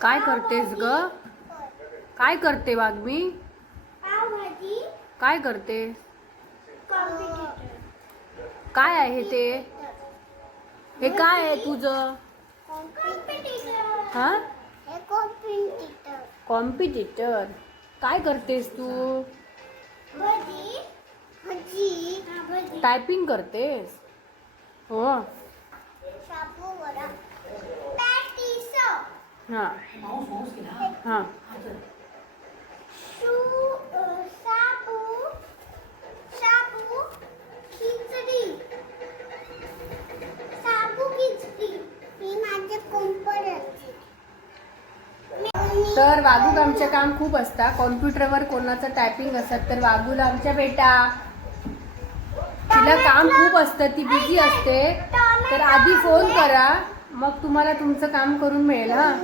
काय करतेस ग? काय करते वाघमी? काय करते? काय आहे ते? हे काय आहे तुझं? हा? कॉम्पिटिटर. काय करतेस तू? टायपिंग करतेस? हो. हाँ हाँ तर वाघूक आमचे काम खूप असतात. कॉम्प्युटरवर कोणाचं टायपिंग असत तर वाघूला आमच्या बेटा तिला काम खूप असतं, ती बिझी असते. तर आधी फोन करा, मग तुम्हाला तुमचं काम करून मिळेल. हा.